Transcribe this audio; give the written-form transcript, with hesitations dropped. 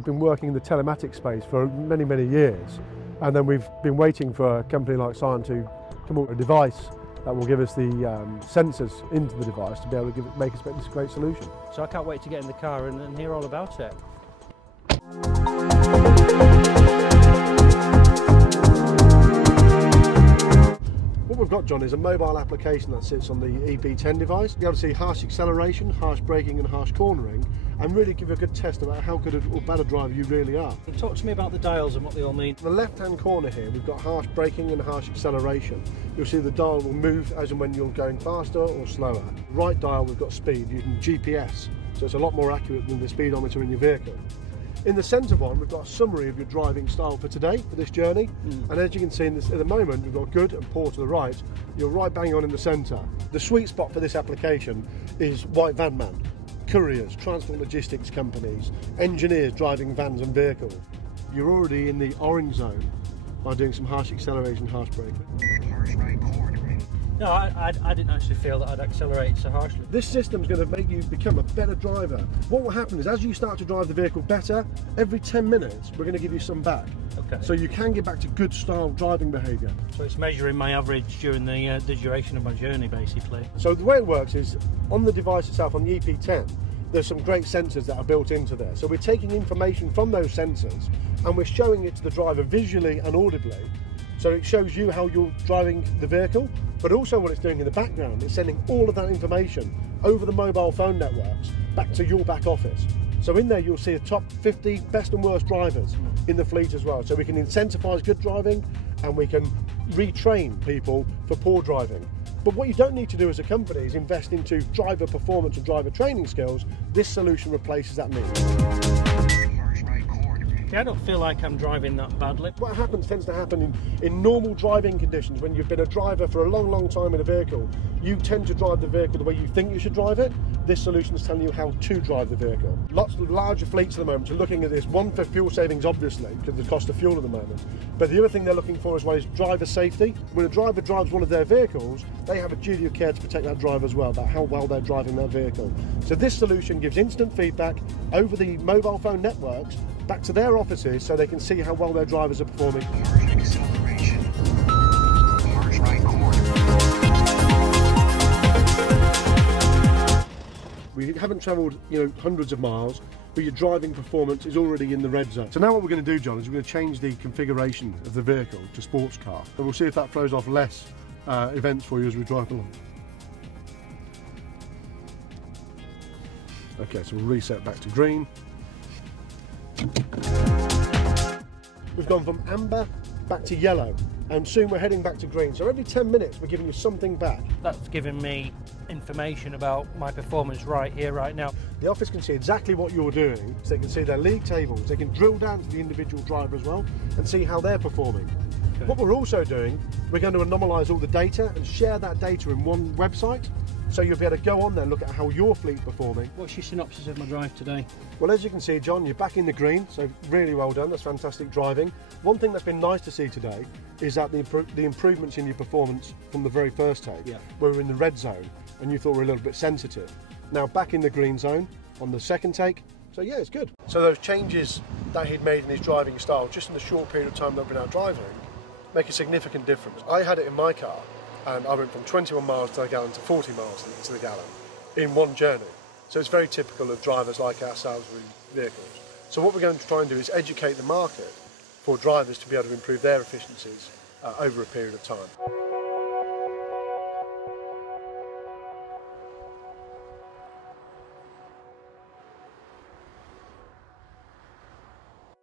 we've been working in the telematics space for many, many years, and then we've been waiting for a company like Cyan to come up with a device that will give us the sensors into the device to be able to make us this great solution. So I can't wait to get in the car and hear all about it. What we've got, John, is a mobile application that sits on the EP10 device. You'll be able to see harsh acceleration, harsh braking and harsh cornering, and really give you a good test about how good or bad a driver you really are. Talk to me about the dials and what they all mean. In the left-hand corner here, we've got harsh braking and harsh acceleration. You'll see the dial will move as and when you're going faster or slower. Right dial, we've got speed using GPS, so it's a lot more accurate than the speedometer in your vehicle. In the centre one, we've got a summary of your driving style for today, for this journey. And as you can see at the moment, we've got good and poor to the right. You're right bang on in the centre. The sweet spot for this application is white van man, couriers, transport logistics companies, engineers driving vans and vehicles. You're already in the orange zone by doing some harsh acceleration, harsh braking. No, I didn't actually feel that I'd accelerate so harshly. This system's going to make you become a better driver. What will happen is as you start to drive the vehicle better, every 10 minutes we're going to give you some back. Okay. So you can get back to good style driving behaviour. So it's measuring my average during the duration of my journey, basically. So the way it works is, on the device itself, on the EP10, there's some great sensors that are built into there. So we're taking information from those sensors and we're showing it to the driver visually and audibly. So it shows you how you're driving the vehicle, but also what it's doing in the background, it's sending all of that information over the mobile phone networks back to your back office. So in there you'll see a top 50 best and worst drivers in the fleet as well. So we can incentivise good driving and we can retrain people for poor driving. But what you don't need to do as a company is invest into driver performance and driver training skills. This solution replaces that need. Yeah, I don't feel like I'm driving that badly. What tends to happen in normal driving conditions, when you've been a driver for a long, long time in a vehicle, you tend to drive the vehicle the way you think you should drive it. This solution is telling you how to drive the vehicle. Lots of larger fleets at the moment are looking at this, one for fuel savings obviously, because of the cost of fuel at the moment, but the other thing they're looking for as well is driver safety. When a driver drives one of their vehicles, they have a duty of care to protect that driver as well, about how well they're driving that vehicle. So this solution gives instant feedback over the mobile phone networks back to their offices so they can see how well their drivers are performing. Harsh acceleration. Harsh right corner. We haven't travelled, hundreds of miles, but your driving performance is already in the red zone. So now what we're going to do, John, is we're going to change the configuration of the vehicle to sports car, and we'll see if that throws off less events for you as we drive along. Okay, so we'll reset back to green. We've gone from amber back to yellow, and soon we're heading back to green. So every 10 minutes we're giving you something back. That's giving me information about my performance right here, right now. The office can see exactly what you're doing, so they can see their league tables. They can drill down to the individual driver as well and see how they're performing. Okay. What we're also doing, we're going to anomalise all the data and share that data in one website. So you'll be able to go on there and look at how your fleet's performing. What's your synopsis of my drive today? Well, as you can see, John, you're back in the green, so really well done. That's fantastic driving. One thing that's been nice to see today is that the improvements in your performance from the very first take, where we're in the red zone and you thought we were a little bit sensitive. Now back in the green zone on the second take, so yeah, it's good. So those changes that he'd made in his driving style, just in the short period of time that we've been out driving, make a significant difference. I had it in my car, and I went from 21 miles to the gallon to 40 miles to the gallon in one journey. So it's very typical of drivers like ourselves with vehicles. So what we're going to try and do is educate the market for drivers to be able to improve their efficiencies over a period of time.